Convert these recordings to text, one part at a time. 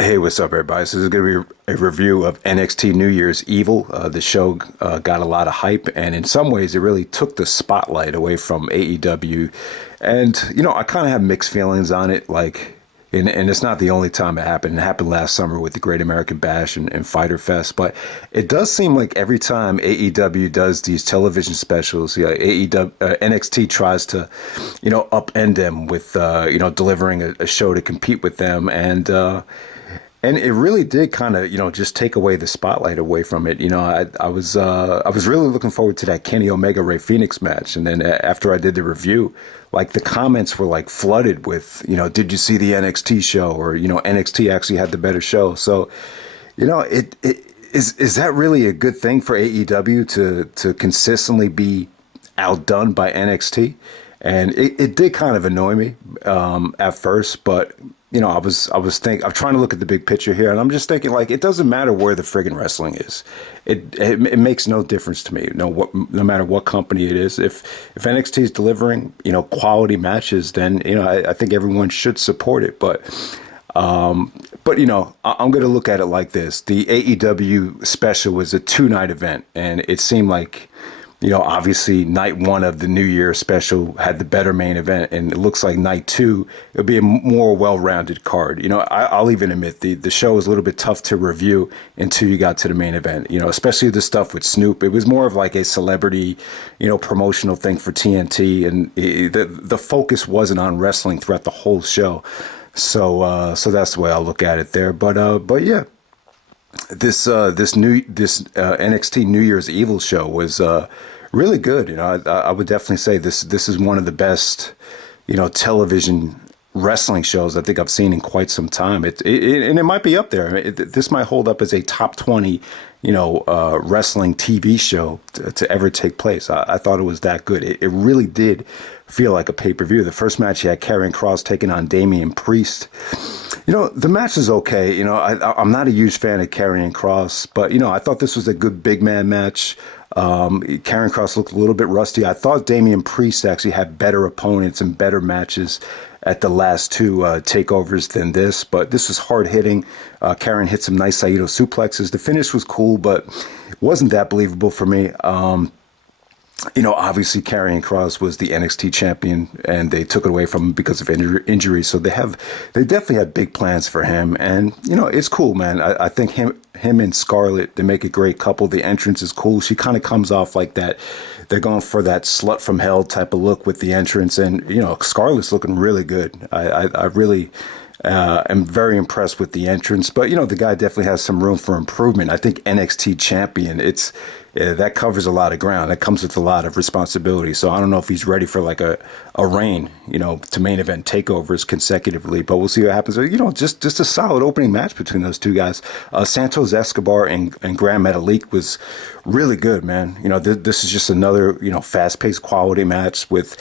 Hey, what's up, everybody? So this is going to be a review of NXT New Year's Evil. The show got a lot of hype, and in some ways, it really took the spotlight away from AEW. And, I kind of have mixed feelings on it. And it's not the only time it happened. It happened last summer with the Great American Bash and Fyter Fest. But it does seem like every time AEW does these television specials, NXT tries to, upend them with, delivering a show to compete with them. And it really did kind of, just take away the spotlight away from it. I was really looking forward to that Kenny Omega Ray Phoenix match. And then after I did the review, the comments were flooded with, did you see the NXT show? Or, NXT actually had the better show. So, is that really a good thing for AEW to consistently be outdone by NXT? And it did kind of annoy me at first, but I'm trying to look at the big picture here, and I'm just thinking it doesn't matter where the friggin' wrestling is. It makes no difference to me. No matter what company it is. If NXT is delivering quality matches, then I think everyone should support it. But I'm going to look at it like this: the AEW special was a 2-night event, and it seemed like, obviously night one of the New Year special had the better main event, and it looks like night two, it'll be a more well-rounded card. I'll even admit the show was a little bit tough to review until you got to the main event, especially the stuff with Snoop. It was more of a celebrity, promotional thing for TNT, and the focus wasn't on wrestling throughout the whole show. So that's the way I look at it there. But yeah. This NXT New Year's Evil show was really good. I would definitely say this is one of the best television wrestling shows I think I've seen in quite some time. And it might be up there. This might hold up as a top 20 wrestling TV show to ever take place. I thought it was that good. It really did feel like a pay-per-view. The first match, you had Karrion Kross taking on Damien Priest. The match is okay. I'm not a huge fan of Karrion Kross, but, I thought this was a good big man match. Karrion Kross looked a little bit rusty. I thought Damien Priest actually had better opponents and better matches at the last two takeovers than this, but this was hard hitting. Karrion hit some nice Saito suplexes. The finish was cool, but it wasn't that believable for me. Obviously Karrion Kross was the NXT champion, and they took it away from him because of injury. So they definitely had big plans for him, and it's cool, man. I think him and Scarlett, they make a great couple. The entrance is cool. She kind of comes off like that. They're going for that slut from hell type of look with the entrance, and Scarlett's looking really good. I really. I'm very impressed with the entrance, but the guy definitely has some room for improvement. I think NXT champion, that covers a lot of ground. That comes with a lot of responsibility. So I don't know if he's ready for a reign, to main event takeovers consecutively, but we'll see what happens. Just a solid opening match between those two guys. Santos, Escobar, and Gran Metalik was really good, man. This is just another, fast-paced quality match with,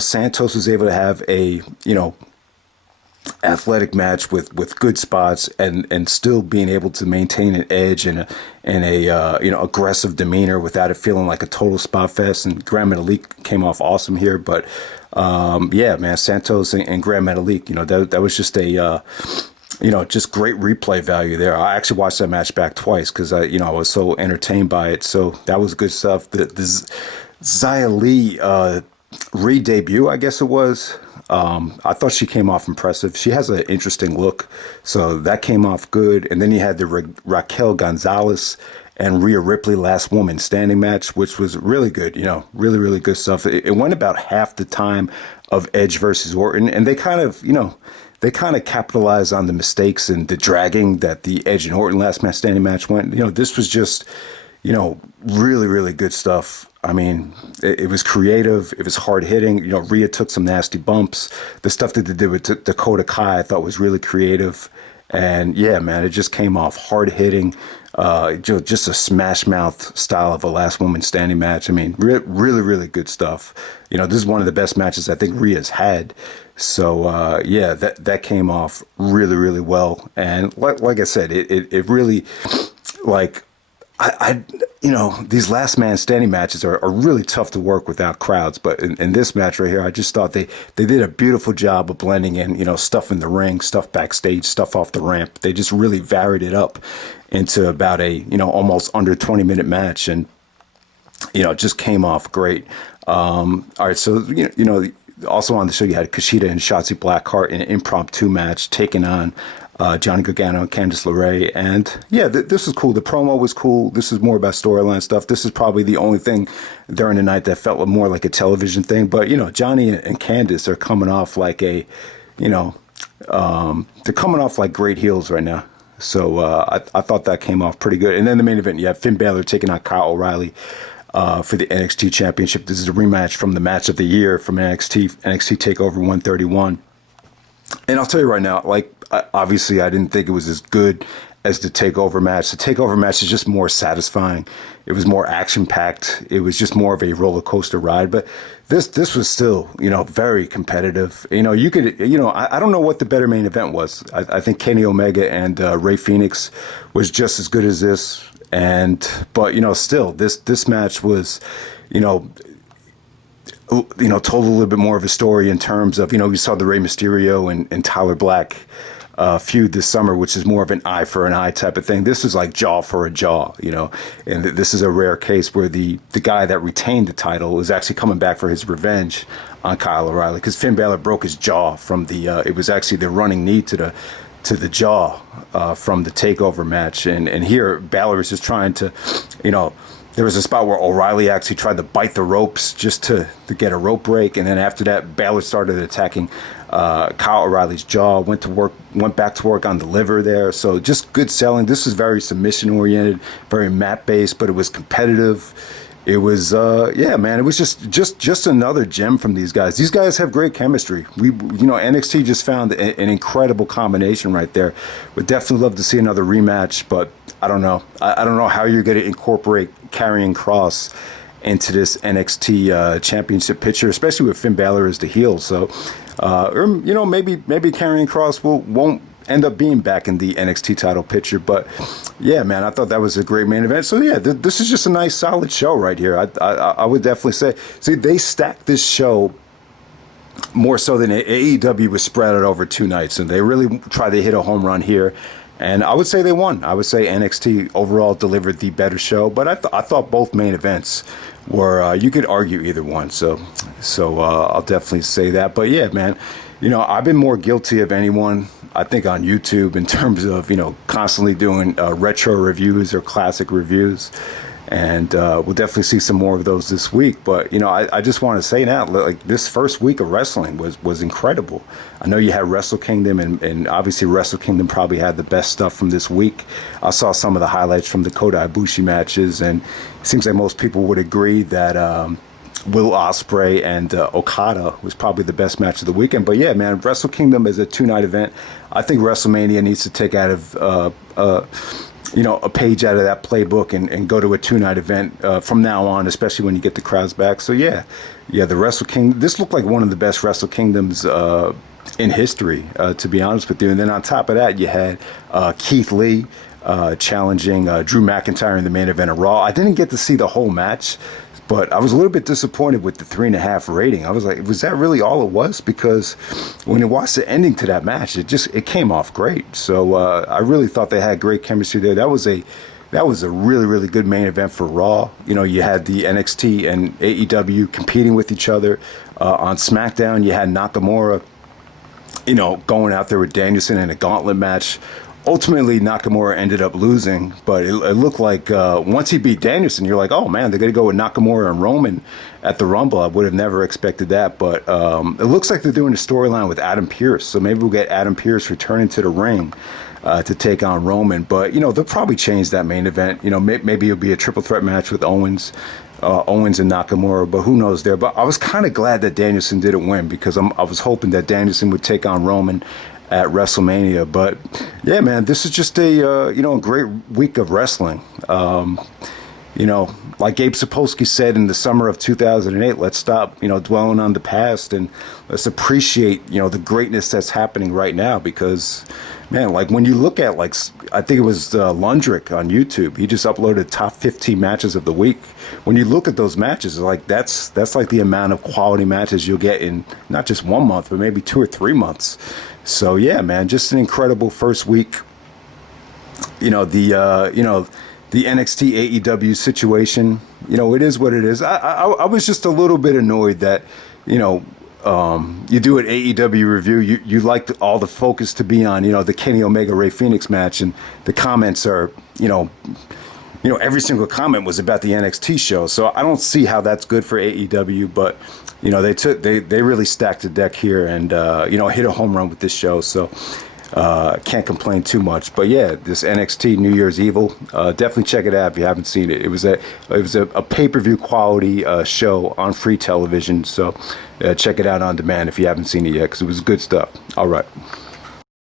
Santos was able to have a, athletic match with good spots and still being able to maintain an edge and a aggressive demeanor without it feeling like a total spot fest. And Gran Metalik came off awesome here, but yeah, man, Santos and Gran Metalik, that was just a just great replay value there. I actually watched that match back twice because I was so entertained by it. So that was good stuff. The Xia Li re-debut, I guess it was. I thought she came off impressive. She has an interesting look, so that came off good. And then you had the Raquel Gonzalez and Rhea Ripley last woman standing match, which was really good. Really, really good stuff. It went about half the time of Edge versus Orton, and they kind of capitalized on the mistakes and the dragging that the Edge and Orton last man standing match went. This was just, really, really good stuff. I mean, it was creative. It was hard hitting. Rhea took some nasty bumps. The stuff that they did with Dakota Kai, I thought was really creative. And yeah, man, it just came off hard hitting. Just a smash mouth style of a last woman standing match. I mean, really, really good stuff. This is one of the best matches I think Rhea's had. So yeah, that came off really, really well. And like I said, it really these last man standing matches are really tough to work without crowds. But in this match right here, I just thought they did a beautiful job of blending in, stuff in the ring, stuff backstage, stuff off the ramp. They just really varied it up into about a, almost under 20-minute match. And, it just came off great. All right. So, also on the show, you had Kushida and Shotzi Blackheart in an impromptu match taking on Johnny Gargano and Candice LeRae. And yeah, this was cool. The promo was cool. This is more about storyline stuff. This is probably the only thing during the night that felt more like a television thing. But, Johnny and Candice are coming off like they're coming off like great heels right now. So I thought that came off pretty good. And then the main event, you have Finn Balor taking on Kyle O'Reilly for the NXT Championship. This is a rematch from the match of the year from NXT TakeOver 131. And I'll tell you right now, obviously I didn't think it was as good as the TakeOver match. The TakeOver match is just more satisfying. It was more action-packed. It was just more of a roller coaster ride. But this was still, very competitive. You could, I don't know what the better main event was. I think Kenny Omega and Rey Fenix was just as good as this. But still, this match was, told a little bit more of a story in terms of, we saw the Rey Mysterio and Tyler Black feud this summer, which is more of an eye for an eye type of thing. This is like jaw for a jaw, and this is a rare case where the guy that retained the title is actually coming back for his revenge on Kyle O'Reilly, because Finn Balor broke his jaw from it was actually the running knee to the jaw from the TakeOver match. And here Balor is just trying to, there was a spot where O'Reilly actually tried to bite the ropes just to get a rope break. And then after that, Balor started attacking Kyle O'Reilly's jaw, went back to work on the liver there. So just good selling. This was very submission oriented, very mat based, but it was competitive. It was, man, it was just another gem from these guys. These guys have great chemistry. NXT just found an incredible combination right there. Would definitely love to see another rematch, but I don't know. I don't know how you're going to incorporate Karrion Kross into this NXT championship picture, especially with Finn Balor as the heel. So, maybe Karrion Kross won't end up being back in the NXT title picture. But yeah, man, I thought that was a great main event. So yeah, this is just a nice solid show right here. I would definitely say, they stacked this show more so than AEW was spread out over 2 nights, and they really tried to hit a home run here. And I would say they won. I would say NXT overall delivered the better show, but I thought both main events were, you could argue either one. So I'll definitely say that. But yeah, man, I've been more guilty of anyone, I think, on YouTube in terms of, constantly doing retro reviews or classic reviews. And we'll definitely see some more of those this week. But, I just want to say now, this first week of wrestling was incredible. I know you had Wrestle Kingdom, and obviously Wrestle Kingdom probably had the best stuff from this week. I saw some of the highlights from the Kota Ibushi matches, and it seems like most people would agree that Will Ospreay and Okada was probably the best match of the weekend. But yeah, man, Wrestle Kingdom is a 2-night event. I think WrestleMania needs to take out of a page out of that playbook and go to a 2-night event from now on, especially when you get the crowds back. So yeah, the Wrestle Kingdom, this looked like one of the best Wrestle Kingdoms in history, to be honest with you. And then on top of that, you had Keith Lee challenging Drew McIntyre in the main event of Raw. I didn't get to see the whole match, but I was a little bit disappointed with the 3.5 rating. I was like, was that really all it was? Because when you watched the ending to that match, it came off great. So I really thought they had great chemistry there. That was a really, really good main event for Raw. You had the NXT and AEW competing with each other. On SmackDown, you had Nakamura, going out there with Danielson in a gauntlet match. Ultimately, Nakamura ended up losing, but it looked like once he beat Danielson, you're like, oh man, they're going to go with Nakamura and Roman at the Rumble. I would have never expected that, but it looks like they're doing a storyline with Adam Pearce, so maybe we'll get Adam Pearce returning to the ring to take on Roman. But they'll probably change that main event. Maybe it'll be a triple threat match with Owens and Nakamura, but who knows there. But I was kind of glad that Danielson didn't win, because I was hoping that Danielson would take on Roman at WrestleMania. But yeah, man, this is just a great week of wrestling. like Gabe Sapolsky said in the summer of 2008, let's stop, dwelling on the past and let's appreciate, the greatness that's happening right now. Because, man, like when you look at, like, I think it was Lundrick on YouTube, he just uploaded top 15 matches of the week. When you look at those matches, like that's like the amount of quality matches you'll get in not just 1 month, but maybe 2 or 3 months. So yeah, man, just an incredible first week. The NXT AEW situation, it is what it is. I was just a little bit annoyed that, you do an AEW review, you like all the focus to be on, the Kenny Omega Rey Fenix match, and the comments are, every single comment was about the NXT show. So I don't see how that's good for AEW, but they really stacked the deck here and hit a home run with this show. So can't complain too much. But yeah, this NXT New Year's Evil, definitely check it out if you haven't seen it. It was a pay-per-view quality show on free television. So check it out on demand if you haven't seen it yet, because it was good stuff. All right.